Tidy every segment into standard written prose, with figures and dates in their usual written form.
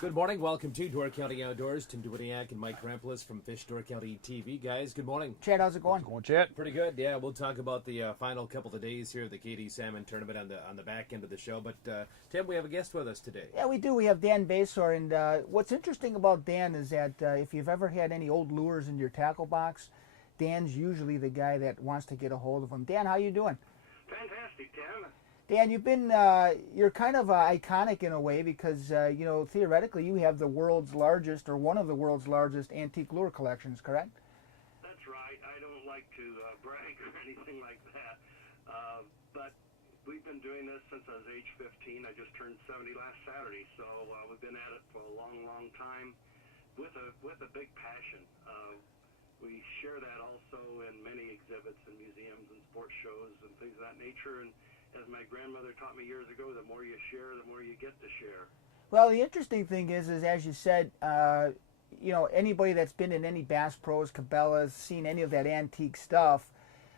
Good morning. Welcome to Door County Outdoors. Tim Duwiniak and Mike Rampolis from Fish Door County TV. Guys, good morning. Chad, how's it going? Going, Chet. Pretty good. Yeah, we'll talk about the final couple of days here of the Katy Salmon Tournament on the back end of the show. But Tim, we have a guest with us today. Yeah, we do. We have Dan Basor, and what's interesting about Dan is that if you've ever had any old lures in your tackle box, Dan's usually the guy that wants to get a hold of them. Dan, how you doing? Fantastic, Tim. Dan, you're kind of iconic in a way because, theoretically you have the world's largest or one of the world's largest antique lure collections, correct? That's right. I don't like to brag or anything like that, but we've been doing this since I was age 15. I just turned 70 last Saturday, so we've been at it for a long, long time with a big passion. We share that also in many exhibits and museums and sports shows and things of that nature. And as my grandmother taught me years ago, the more you share, the more you get to share. Well, the interesting thing is as you said, anybody that's been in any Bass Pros, Cabela's, seen any of that antique stuff,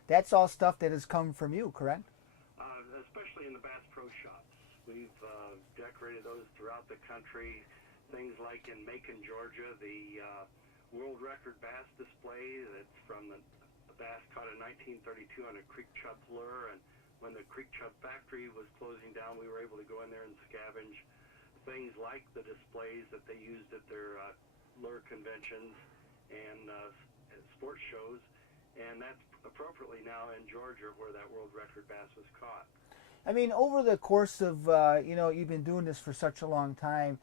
that's all stuff that has come from you, correct? Especially in the Bass Pro shops. We've decorated those throughout the country. Things like in Macon, Georgia, the world record bass display that's from the bass caught in 1932 on a creek chub lure, and when the creek chub factory was closing down, we were able to go in there and scavenge things like the displays that they used at their lure conventions and sports shows, and that's appropriately now in Georgia where that world record bass was caught. I mean, over the course of, you've been doing this for such a long time,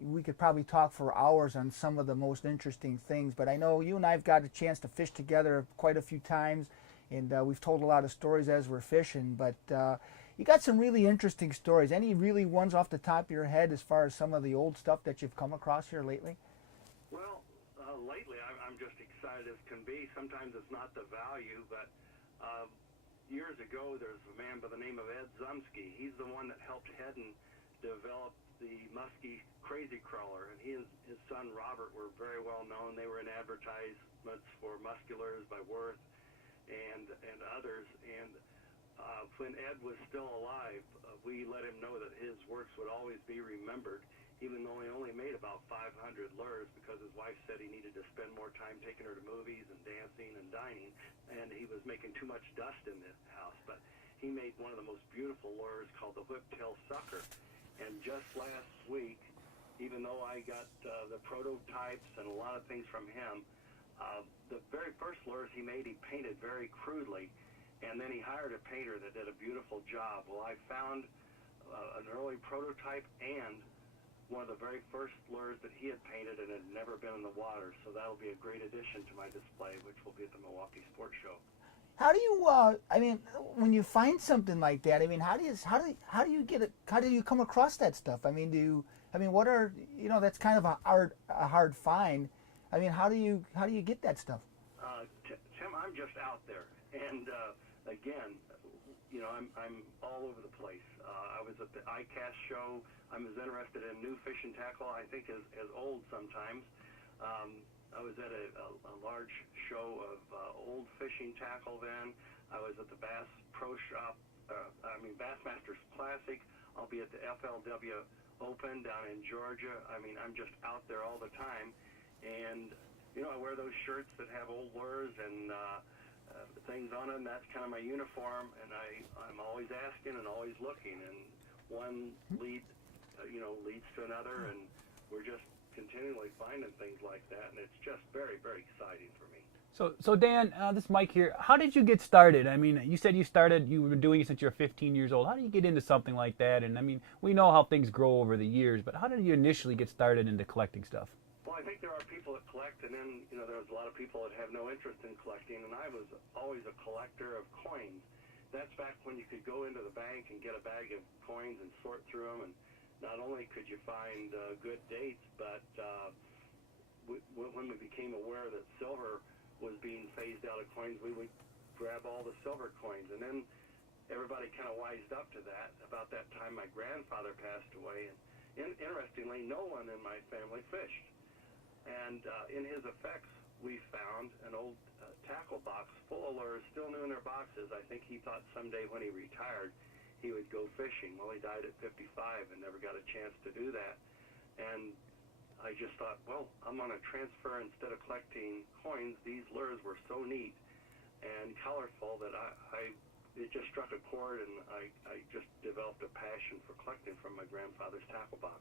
we could probably talk for hours on some of the most interesting things, but I know you and I have got a chance to fish together quite a few times, and we've told a lot of stories as we're fishing, but you got some really interesting stories. Any really ones off the top of your head as far as some of the old stuff that you've come across here lately? Well, lately I'm just excited as can be. Sometimes it's not the value, but years ago there's a man by the name of Ed Zumsky. He's the one that helped Hedden develop the muskie crazy crawler, and he and his son Robert were very well known. They were in advertisements for Musculars by Worth and others, and when Ed was still alive, we let him know that his works would always be remembered, even though he only made about 500 lures because his wife said he needed to spend more time taking her to movies and dancing and dining, and he was making too much dust in the house. But he made one of the most beautiful lures called the whiptail sucker. And just last week, even though I got the prototypes and a lot of things from him, the very first lures he made, he painted very crudely, and then he hired a painter that did a beautiful job. Well, I found an early prototype and one of the very first lures that he had painted and had never been in the water, so that'll be a great addition to my display, which will be at the Milwaukee Sports Show. How do you, when you find something like that, how do you get it? How do you come across that stuff? That's kind of a hard find. How do you get that stuff? Tim, I'm just out there, and again, I'm all over the place. I was at the ICAST show. I'm as interested in new fish and tackle, I think, as old sometimes. I was at a large show of old fishing tackle then. I was at the Bass Pro Shop, Bassmasters Classic. I'll be at the FLW Open down in Georgia. I'm just out there all the time. And, I wear those shirts that have old lures and things on them. That's kind of my uniform, and I'm always asking and always looking. And one leads to another, and we're just continually finding things like that, and it's just very, very exciting for me. So Dan, this is Mike here. How did you get started? You said you were doing it since you were 15 years old. How did you get into something like that? And we know how things grow over the years, but how did you initially get started into collecting stuff? Well, I think there are people that collect, and then there's a lot of people that have no interest in collecting, and I was always a collector of coins. That's back when you could go into the bank and get a bag of coins and sort through them, and not only could you find good dates, but when we became aware that silver was being phased out of coins, we would grab all the silver coins. And then everybody kind of wised up to that. About that time, my grandfather passed away, and interestingly, no one in my family fished. And in his effects, we found an old tackle box full of lures, still new in their boxes. I think he thought someday when he retired, he would go fishing. Well, he died at 55 and never got a chance to do that. And I just thought, well, I'm going to transfer instead of collecting coins. These lures were so neat and colorful that it just struck a chord, and I just developed a passion for collecting from my grandfather's tackle box.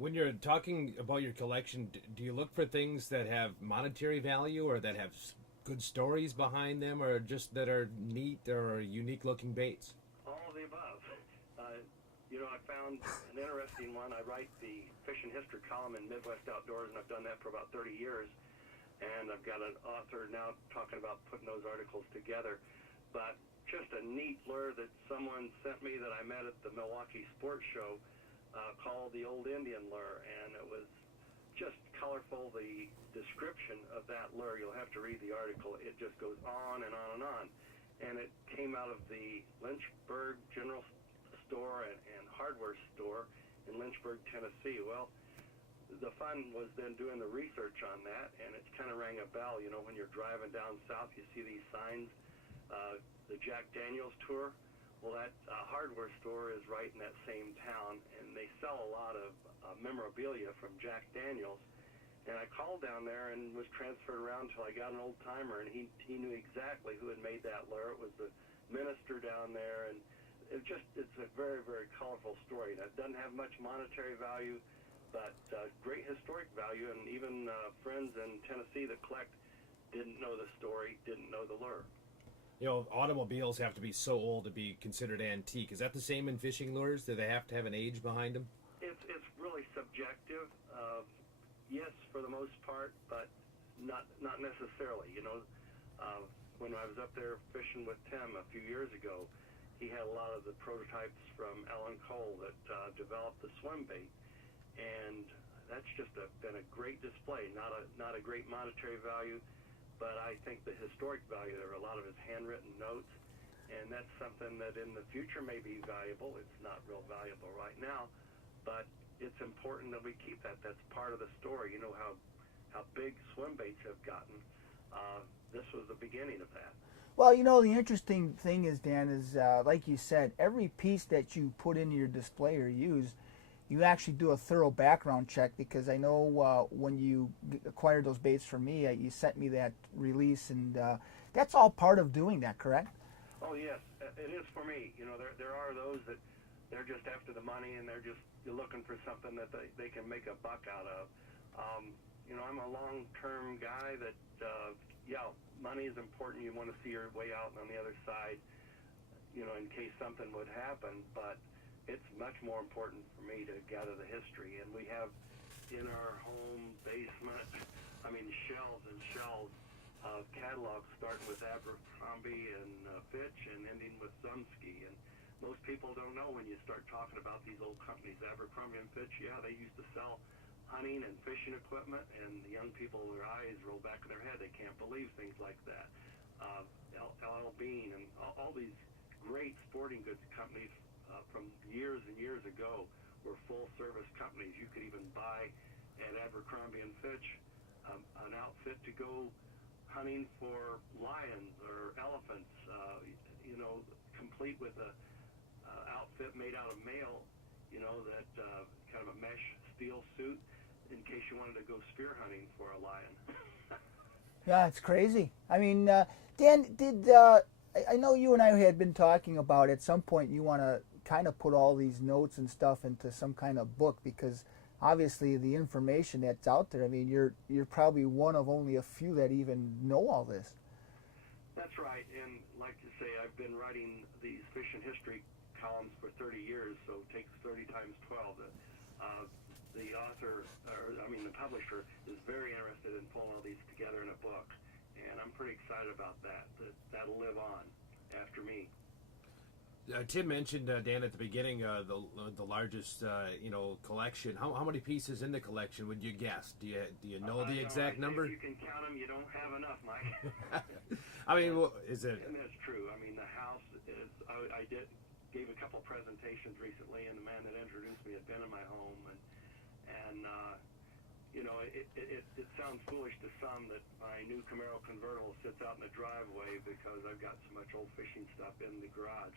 When you're talking about your collection, do you look for things that have monetary value or that have good stories behind them, or just that are neat or unique-looking baits? All of the above. I found an interesting one. I write the fish and history column in Midwest Outdoors, and I've done that for about 30 years. And I've got an author now talking about putting those articles together. But just a neat lure that someone sent me that I met at the Milwaukee Sports Show called the Old Indian lure, and it was just colorful. The description of that lure, you'll have to read the article. It just goes on and on and on. And it came out of the Lynchburg General Store and hardware store in Lynchburg, Tennessee. Well, the fun was then doing the research on that, and it kind of rang a bell. When you're driving down south, you see these signs, the Jack Daniels tour. Well, that hardware store is right in that same town, and they sell a lot of memorabilia from Jack Daniels. And I called down there and was transferred around until I got an old timer, and he knew exactly who had made that lure. It was the minister down there, and it's a very, very colorful story. Now, it doesn't have much monetary value, but great historic value, and even friends in Tennessee that collect didn't know the story, didn't know the lure. Automobiles have to be so old to be considered antique. Is that the same in fishing lures? Do they have to have an age behind them? It's really subjective. Yes, for the most part, but not necessarily. When I was up there fishing with Tim a few years ago, he had a lot of the prototypes from Alan Cole that developed the swim bait, and that's just been a great display. Not a great monetary value, but I think the historic value. There are a lot of his handwritten notes, and that's something that in the future may be valuable. It's not real valuable right now, but it's important that we keep that. That's part of the story. How big swim baits have gotten. This was the beginning of that. Well, the interesting thing is, Dan, is like you said, every piece that you put into your display or use, you actually do a thorough background check, because I know when you acquired those baits from me, you sent me that release, and that's all part of doing that, correct? Oh, yes, it is for me. There are those that they're just after the money, and you're looking for something that they can make a buck out of. I'm a long-term guy that, money is important. You want to see your way out on the other side, in case something would happen. But it's much more important for me to gather the history. And we have in our home basement, shelves and shelves of catalogs starting with Abercrombie and Fitch and ending with Zumsky. And most people don't know when you start talking about these old companies. Abercrombie and Fitch, they used to sell hunting and fishing equipment, and the young people, their eyes roll back in their head. They can't believe things like that. L.L. Bean and all these great sporting goods companies from years and years ago were full-service companies. You could even buy at Abercrombie and Fitch an outfit to go hunting for lions or elephants, complete with a outfit made out of mail, that kind of a mesh steel suit, in case you wanted to go spear hunting for a lion. Yeah, it's crazy. Dan, I know you and I had been talking about at some point you want to kind of put all these notes and stuff into some kind of book, because obviously the information that's out there, you're probably one of only a few that even know all this. That's right, and like you say, I've been writing these fish and history columns for 30 years, so it takes 30 times 12. The author, the publisher, is very interested in pulling all these together in a book, and I'm pretty excited about that. That'll live on after me. Tim mentioned, Dan, at the beginning, the largest collection. How many pieces in the collection would you guess? Do you know the exact number? If you can count them, you don't have enough, Mike. Is it? And that's true. The house is. I gave a couple presentations recently, and the man that introduced me had been in my home, and it sounds foolish to some that my new Camaro convertible sits out in the driveway because I've got so much old fishing stuff in the garage.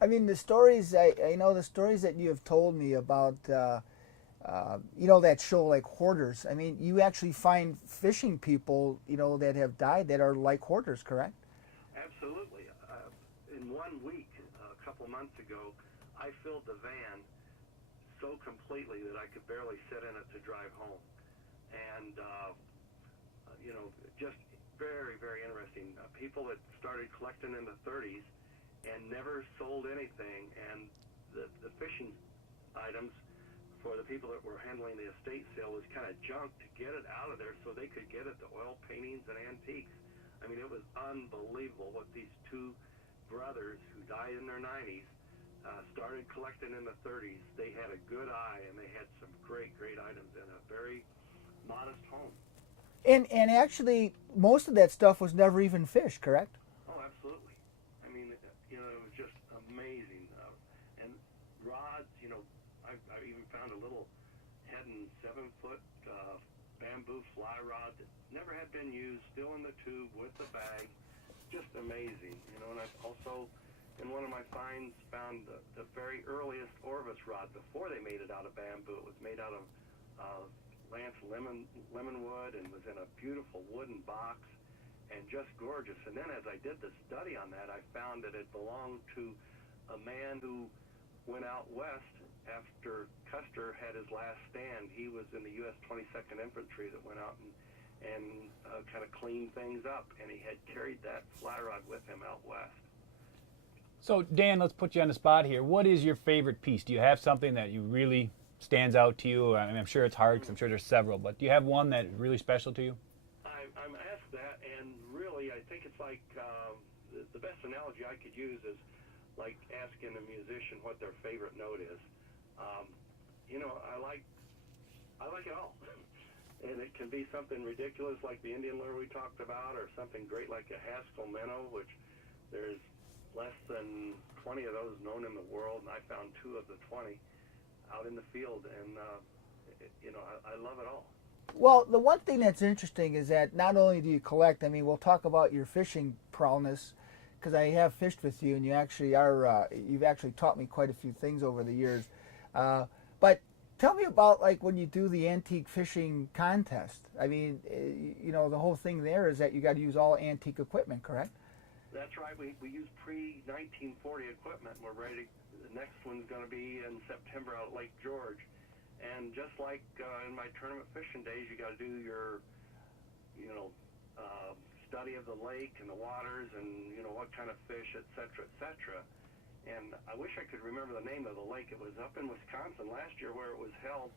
The stories, I know the stories that you have told me about, you know, that show like Hoarders. I mean, you actually find fishing people, you know, that have died that are like hoarders, correct? Absolutely. In 1 week, a couple months ago, I filled the van so completely that I could barely sit in it to drive home. And, you know, just very, very interesting. People that started collecting in the 30s and never sold anything, and the fishing items for the people that were handling the estate sale was kind of junk to get it out of there so they could get it to oil paintings and antiques. I mean, it was unbelievable what these two brothers who died in their 90s started collecting in the 30s. They had a good eye, and they had some great, great items in a very modest home. And actually, most of that stuff was never even fished, correct? Oh, absolutely. I mean, you know, it was just amazing. And rods, you know, I even found a little Heddon 7-foot bamboo fly rod that never had been used, still in the tube with the bag. Just amazing, you know. And I've also, in one of my finds, found the very earliest Orvis rod before they made it out of bamboo. It was made out of Lance lemon wood and was in a beautiful wooden box and just gorgeous. And then as I did the study on that, I found that it belonged to a man who went out west after Custer had his last stand. He was in the U.S. 22nd Infantry that went out and kind of cleaned things up, and he had carried that fly rod with him out west. So, Dan, let's put you on the spot here. What is your favorite piece? Do you have something that you really stands out to you? I mean, I'm sure it's hard because I'm sure there's several, but do you have one that's really special to you? I'm asked that, and really, I think it's like the best analogy I could use is like asking a musician what their favorite note is. You know, I like it all. And it can be something ridiculous like the Indian lure we talked about, or something great like a Haskell minnow, which there's less than 20 of those known in the world, and I found 2 of the 20 out in the field, and you know, I love it all. Well, the one thing that's interesting is that not only do you collect, I mean, we'll talk about your fishing prowess, because I have fished with you, and you actually are, you've actually taught me quite a few things over the years. But tell me about, like, when you do the antique fishing contest. I mean, you know, the whole thing there is that you got to use all antique equipment, correct? That's right. We use pre-1940 equipment. We're ready. The next one's going to be in September out at Lake George. And just like in my tournament fishing days, you got to do your, you know, study of the lake and the waters and, you know, what kind of fish, et cetera, et cetera. And I wish I could remember the name of the lake. It was up in Wisconsin last year where it was held,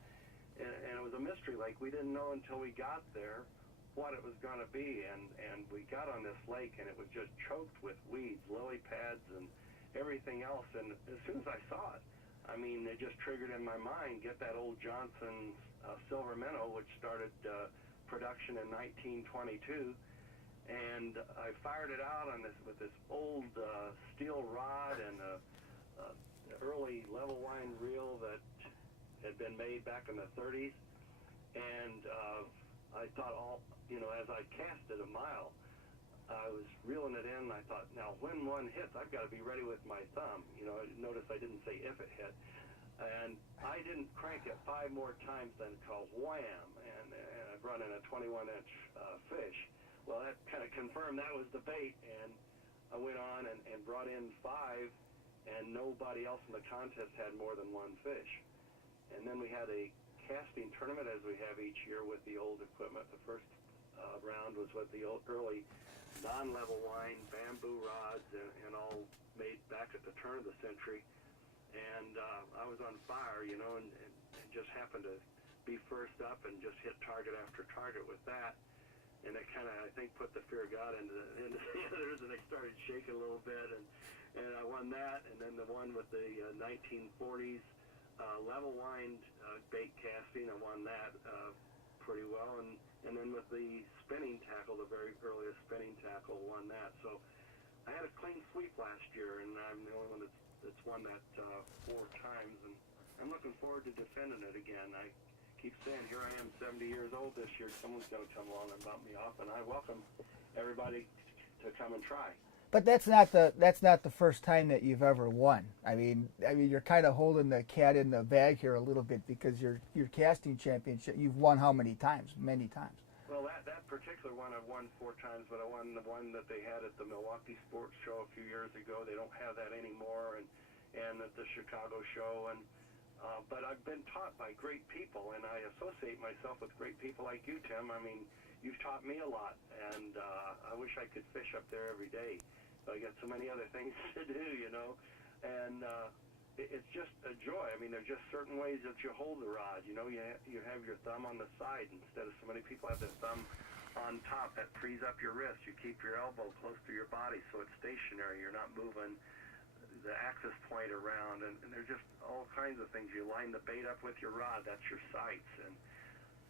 and it was a mystery lake. We didn't know until we got there what it was going to be, and we got on this lake, and it was just choked with weeds, lily pads, and everything else. And as soon as I saw it, I mean, it just triggered in my mind, get that old Johnson silver minnow, which started production in 1922, and I fired it out on this with this old steel rod and a early level line reel that had been made back in the 30s, and I thought, you know, as I cast it a mile, I was reeling it in, and I thought, now when one hits, I've got to be ready with my thumb. You know, notice I didn't say if it hit. And I didn't crank it 5 more times, then called wham, and I brought in a 21-inch fish. Well, that kind of confirmed that was the bait, and I went on and brought in 5, and nobody else in the contest had more than 1 fish. And then we had a casting tournament, as we have each year, with the old equipment. The first round was with the early non-level line bamboo rods and all made back at the turn of the century. And I was on fire, you know, and just happened to be first up and just hit target after target with that. And it kind of, I think, put the fear of God into the others, and they started shaking a little bit. And I won that, and then the one with the 1940s level lined bait casting, I won that pretty well. And then with the spinning tackle, the very earliest spinning tackle, won that. So I had a clean sweep last year, and I'm the only one that's won that 4 times. And I'm looking forward to defending it again. I keep saying, here I am, 70 years old this year. Someone's going to come along and bump me off, and I welcome everybody to come and try. But that's not the first time that you've ever won. I mean, you're kind of holding the cat in the bag here a little bit because your casting championship, you've won how many times? Many times. Well, that particular one I've won 4 times, but I won the one that they had at the Milwaukee Sports Show a few years ago. They don't have that anymore, and at the Chicago show. And but I've been taught by great people, and I associate myself with great people like you, Tim. I mean, you've taught me a lot, and I wish I could fish up there every day. But I got so many other things to do, you know, and it's just a joy. I mean, there's just certain ways that you hold the rod. You know, you have your thumb on the side instead of so many people have their thumb on top. That frees up your wrist. You keep your elbow close to your body so it's stationary. You're not moving the axis point around, and there's just all kinds of things. You line the bait up with your rod. That's your sights, and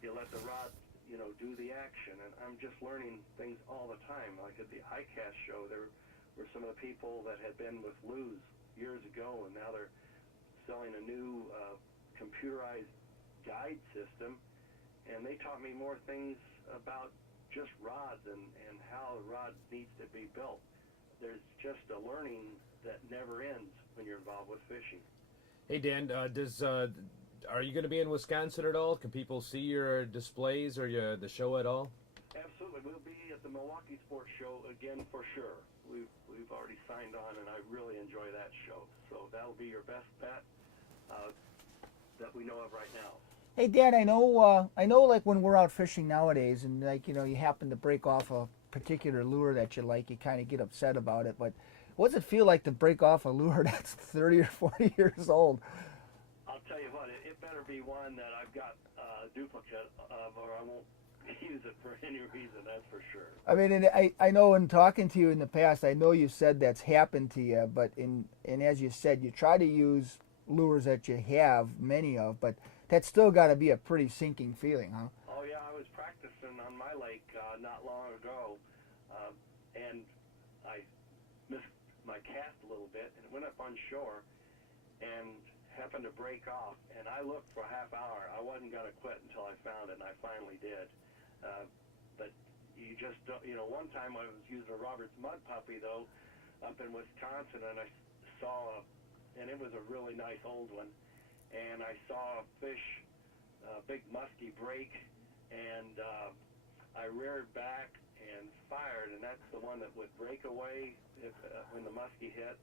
you let the rod, you know, do the action. And I'm just learning things all the time. Like at the ICAST show, there were some of the people that had been with Luz years ago, and now they're selling a new computerized guide system, and they taught me more things about just rods and how a rod needs to be built. There's just a learning that never ends when you're involved with fishing. Hey Dan, are you going to be in Wisconsin at all? Can people see your displays or the show at all? Absolutely, we'll be at the Milwaukee Sports Show again for sure. We've already signed on, and I really enjoy that show. So that'll be your best bet that we know of right now. Hey Dan, I know like when we're out fishing nowadays, and like you know you happen to break off a particular lure that you like, you kind of get upset about it. But what does it feel like to break off a lure that's 30 or 40 years old? I'll tell you what, it better be one that I've got a duplicate of, or I won't use it for any reason, that's for sure. I mean, and I know in talking to you in the past, I know you said that's happened to you, but and as you said, you try to use lures that you have many of, but that's still got to be a pretty sinking feeling, huh? Oh yeah, I was practicing on my lake not long ago, and I missed my cast a little bit, and it went up on shore, and happened to break off, and I looked for a half hour. I wasn't going to quit until I found it, and I finally did. But you just don't, you know, one time I was using a Roberts mud puppy, though, up in Wisconsin, and I saw, and it was a really nice old one, and I saw a fish, big muskie break, and I reared back and fired, and that's the one that would break away if when the muskie hit.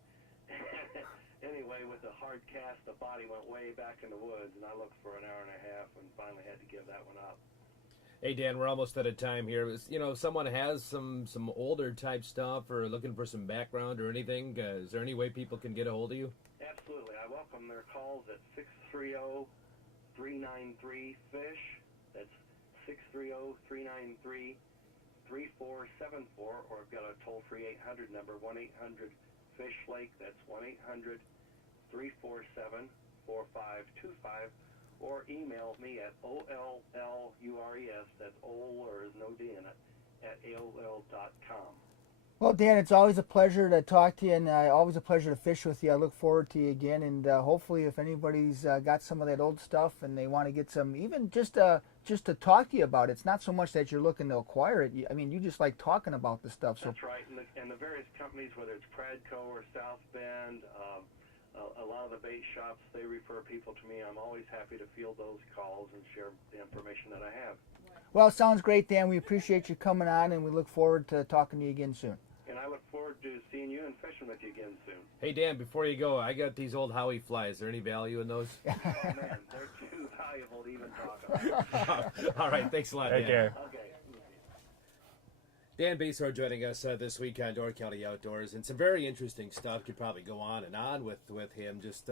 Anyway, with a hard cast, the body went way back in the woods, and I looked for an hour and a half and finally had to give that one up. Hey Dan, we're almost out of time here. You know, if someone has some older type stuff or looking for some background or anything, is there any way people can get a hold of you? Absolutely. I welcome their calls at 630-393-FISH. That's 630-393-3474, or I've got a toll-free 800 number, 1-800-FISH-LAKE. That's 1-800-347-4525. Or email me at OLLURES, that's OLLURES, no D in it, at AOL.com. Well, Dan, it's always a pleasure to talk to you, and always a pleasure to fish with you. I look forward to you again, and hopefully if anybody's got some of that old stuff and they want to get some, even just to talk to you about it. It's not so much that you're looking to acquire it. I mean, you just like talking about the stuff. That's right, and the various companies, whether it's Pradco or South Bend, a lot of the bait shops, they refer people to me. I'm always happy to field those calls and share the information that I have. Well, it sounds great, Dan. We appreciate you coming on, and we look forward to talking to you again soon. And I look forward to seeing you and fishing with you again soon. Hey Dan, before you go, I got these old Howie flies. Is there any value in those? Oh man, they're too valuable to even talk about. All right, thanks a lot, Take Dan. care. Okay. Dan Basehor joining us this week on Door County Outdoors, and some very interesting stuff. Could probably go on and on with him. Just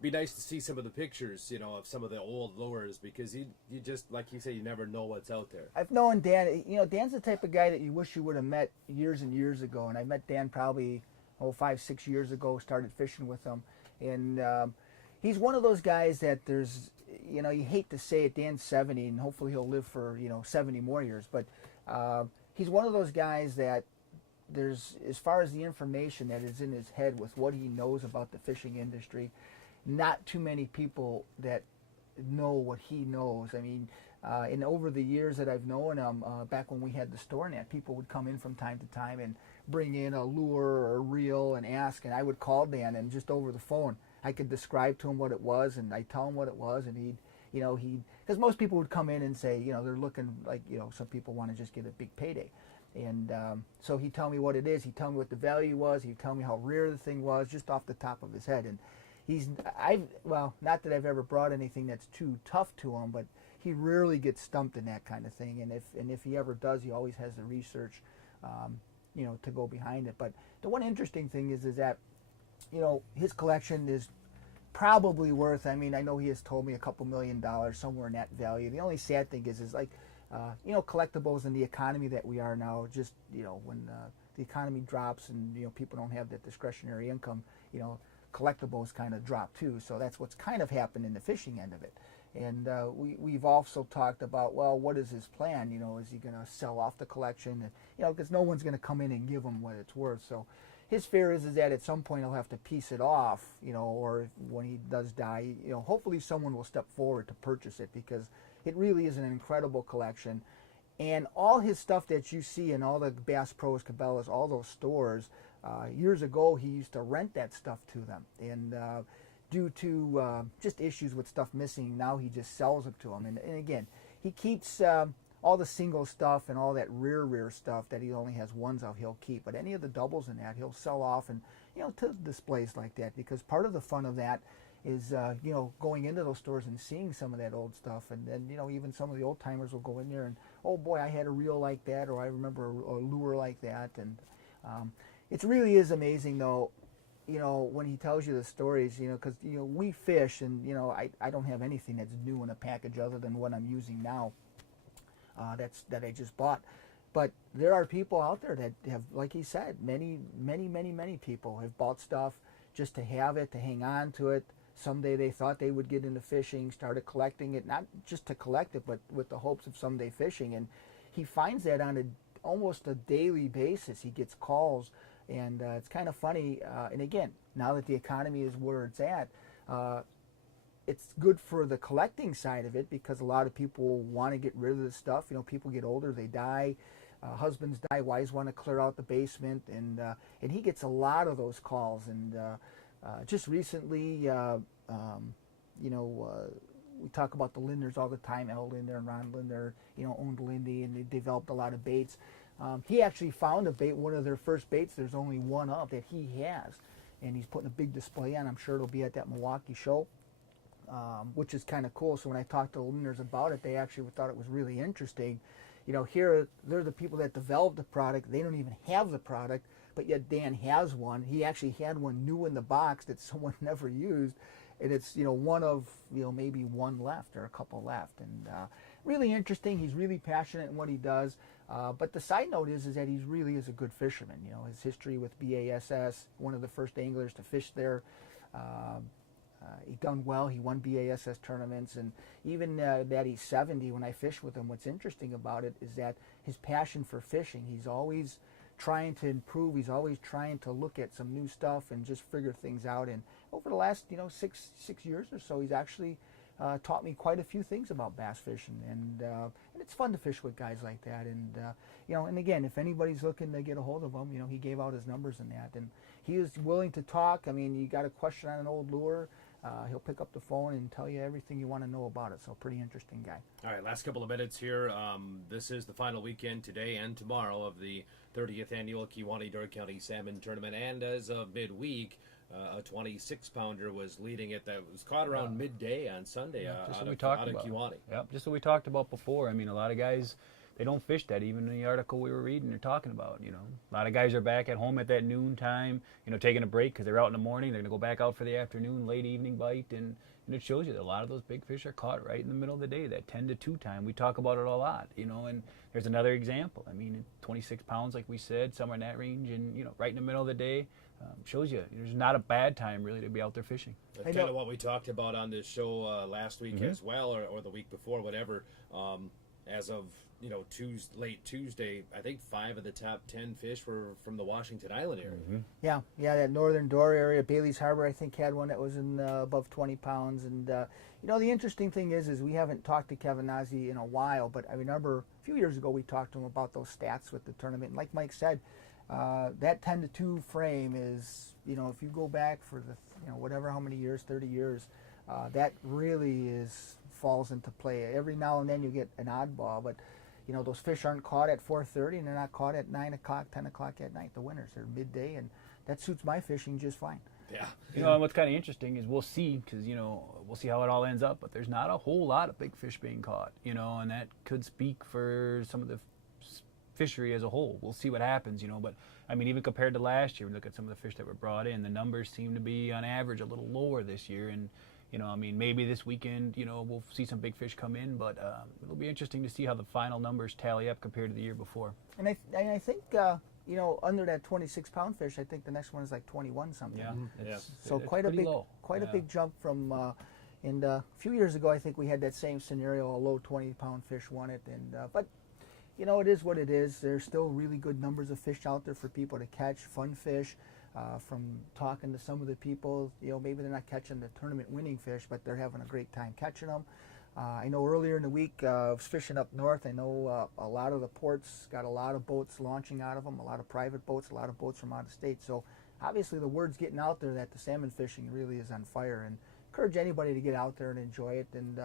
be nice to see some of the pictures, you know, of some of the old lures, because you just, like you say, you never know what's out there. I've known Dan. You know, Dan's the type of guy that you wish you would have met years and years ago. And I met Dan probably 5-6 years ago. Started fishing with him, and he's one of those guys that there's, you know, you hate to say it. Dan's 70, and hopefully he'll live for 70 more years, but. He's one of those guys that there's, as far as the information that is in his head with what he knows about the fishing industry, not too many people that know what he knows. I mean, and over the years that I've known him, back when we had the store net, people would come in from time to time and bring in a lure or a reel and ask, and I would call Dan, and just over the phone I could describe to him what it was, and I'd tell him what it was, and he'd because most people would come in and say, they're looking like, some people want to just get a big payday. And so he'd tell me what it is, he'd tell me what the value was, he'd tell me how rare the thing was just off the top of his head. And not that I've ever brought anything that's too tough to him, but he rarely gets stumped in that kind of thing. And if he ever does, he always has the research, to go behind it. But the one interesting thing is that, his collection is probably worth, I know he has told me a couple $1 million, somewhere in that value. The only sad thing is like, collectibles in the economy that we are now, just, when the economy drops and, people don't have that discretionary income, collectibles kind of drop too. So that's what's kind of happened in the fishing end of it. And we've also talked about, well, what is his plan? Is he going to sell off the collection? And, because no one's going to come in and give him what it's worth. So his fear is that at some point he'll have to piece it off, or when he does die, hopefully someone will step forward to purchase it, because it really is an incredible collection. And all his stuff that you see in all the Bass Pros, Cabela's, all those stores, years ago he used to rent that stuff to them. And due to just issues with stuff missing, now he just sells it to them. And again, he keeps all the single stuff and all that rare stuff that he only has ones of, he'll keep. But any of the doubles in that, he'll sell off, and to displays like that, because part of the fun of that is going into those stores and seeing some of that old stuff. And then even some of the old timers will go in there and, oh boy, I had a reel like that, or I remember a lure like that. And it really is amazing though, when he tells you the stories, because we fish, and I don't have anything that's new in a package other than what I'm using now. That I just bought. But there are people out there that have, like he said, many people have bought stuff just to have it, to hang on to it. Someday they thought they would get into fishing, started collecting it, not just to collect it, but with the hopes of someday fishing. And he finds that on almost a daily basis. He gets calls, and it's kind of funny. And again, now that the economy is where it's at, it's good for the collecting side of it, because a lot of people want to get rid of this stuff. People get older, they die, husbands die, wives want to clear out the basement, and he gets a lot of those calls. And just recently, we talk about the Lindners all the time. Al Linder and Ron Linder, owned Lindy, and they developed a lot of baits. He actually found a bait, one of their first baits. There's only one of that he has, and he's putting a big display on. I'm sure it'll be at that Milwaukee show. Which is kind of cool. So when I talked to Lindners about it, they actually thought it was really interesting. Here they're the people that developed the product. They don't even have the product, but yet Dan has one. He actually had one new in the box that someone never used, and it's one of maybe one left or a couple left. And really interesting. He's really passionate in what he does. But the side note is that he really is a good fisherman. His history with BASS, one of the first anglers to fish there. He done well. He won BASS tournaments, and even that he's 70, when I fish with him, what's interesting about it is that his passion for fishing, he's always trying to improve. He's always trying to look at some new stuff and just figure things out. And over the last, 6 years or so, he's actually taught me quite a few things about bass fishing, and it's fun to fish with guys like that. And and again, if anybody's looking to get a hold of him, he gave out his numbers and that, and he is willing to talk. I mean, you got a question on an old lure, he'll pick up the phone and tell you everything you want to know about it. So pretty interesting guy. All right, last couple of minutes here. This is the final weekend today and tomorrow of the 30th annual Kewaunee-Door County Salmon Tournament, and as of midweek, a 26-pounder was leading it. That was caught around midday on Sunday out of Kewaunee. Yep, just what we talked about before. I mean, a lot of guys, they don't fish that. Even in the article we were reading, they're talking about, a lot of guys are back at home at that noon time, taking a break because they're out in the morning. They're going to go back out for the afternoon, late evening bite, and it shows you that a lot of those big fish are caught right in the middle of the day, that 10 to 2 time. We talk about it a lot, and there's another example. I mean, 26 pounds, like we said, somewhere in that range, and, right in the middle of the day. Shows you there's not a bad time really to be out there fishing. That's kind of what we talked about on this show last week as well, or the week before, whatever. As of late Tuesday, I think 5 of the top 10 fish were from the Washington Island area. Yeah, that northern Door area. Bailey's Harbor, I think, had one that was in above 20 pounds. And the interesting thing is we haven't talked to Kevin Nazi in a while, but I remember a few years ago we talked to him about those stats with the tournament. And like Mike said, that 10 to 2 frame is, if you go back for the, whatever, how many years, 30 years, that really falls into play. Every now and then you get an oddball, but those fish aren't caught at 4:30 and they're not caught at 9 o'clock, 10 o'clock at night. The winners, they're midday, and that suits my fishing just fine. Yeah. And what's kind of interesting is we'll see, because we'll see how it all ends up. But there's not a whole lot of big fish being caught, and that could speak for some of the fishery as a whole. We'll see what happens, But I mean, even compared to last year, we look at some of the fish that were brought in. The numbers seem to be, on average, a little lower this year. And maybe this weekend, we'll see some big fish come in, but it'll be interesting to see how the final numbers tally up compared to the year before. And I think, under that 26-pound fish, I think the next one is like 21 something. Yeah. So it's quite a pretty big, low. a big jump from. And a few years ago, I think we had that same scenario. A low 20-pound fish won it, but it is what it is. There's still really good numbers of fish out there for people to catch, fun fish. From talking to some of the people, maybe they're not catching the tournament-winning fish, but they're having a great time catching them. I know earlier in the week, I was fishing up north. I know a lot of the ports got a lot of boats launching out of them, a lot of private boats, a lot of boats from out of state. So obviously the word's getting out there that the salmon fishing really is on fire, and encourage anybody to get out there and enjoy it. And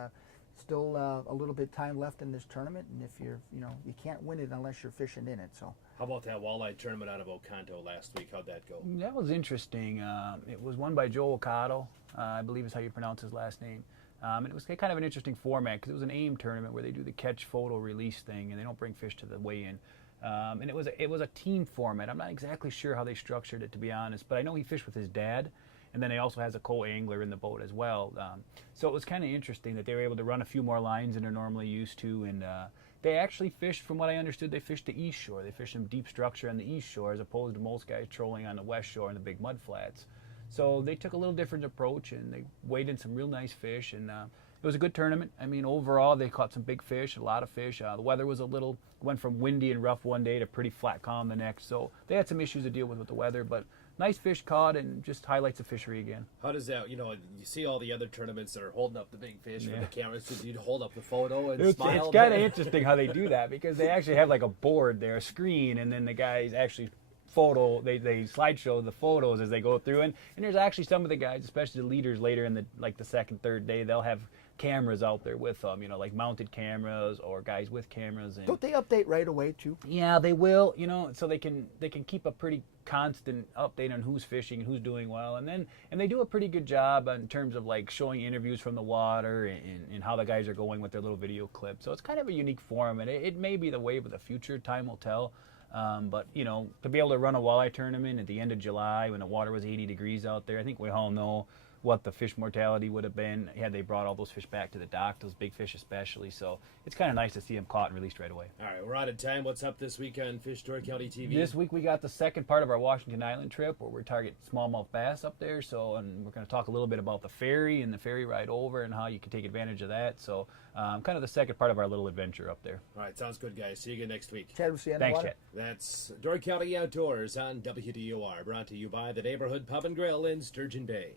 still a little bit time left in this tournament, and if you're, you can't win it unless you're fishing in it. So how about that walleye tournament out of Oconto last week? How'd that go? That was interesting. It was won by Joe Ocado, I believe is how you pronounce his last name. And it was kind of an interesting format because it was an AIM tournament where they do the catch, photo, release thing, and they don't bring fish to the weigh-in. And it was a team format. I'm not exactly sure how they structured it, to be honest, but I know he fished with his dad, and then he also has a co-angler in the boat as well. So it was kind of interesting that they were able to run a few more lines than they're normally used to, and they actually fished, from what I understood, they fished the east shore. They fished some deep structure on the east shore as opposed to most guys trolling on the west shore in the big mud flats. So they took a little different approach, and they weighed in some real nice fish, and it was a good tournament. I mean, overall, they caught some big fish, a lot of fish. The weather was went from windy and rough one day to pretty flat calm the next, so they had some issues to deal with the weather, but nice fish caught, and just highlights the fishery again. How does that, you see all the other tournaments that are holding up the big fish with the cameras, so you'd hold up the photo and smile? It's kind of interesting how they do that, because they actually have like a board there, a screen, and then the guys actually they slideshow the photos as they go through, and there's actually some of the guys, especially the leaders later in the second, third day, they'll have cameras out there with them, like mounted cameras or guys with cameras. And don't they update right away too? Yeah, they will, so they can keep a pretty constant update on who's fishing and who's doing well, and they do a pretty good job in terms of like showing interviews from the water and how the guys are going with their little video clips. So it's kind of a unique format. It may be the wave of the future, time will tell. But to be able to run a walleye tournament at the end of July when the water was 80 degrees out there, I think we all know what the fish mortality would have been had they brought all those fish back to the dock, those big fish especially. So it's kind of nice to see them caught and released right away. All right, we're out of time. What's up this week on Fish Door County TV? This week we got the second part of our Washington Island trip where we're targeting smallmouth bass up there. And we're going to talk a little bit about the ferry and the ferry ride over and how you can take advantage of that. So kind of the second part of our little adventure up there. All right, sounds good, guys. See you again next week. Chad, we'll see you on Thanks, the water. Chad. That's Door County Outdoors on WDOR, brought to you by the Neighborhood Pub and Grill in Sturgeon Bay.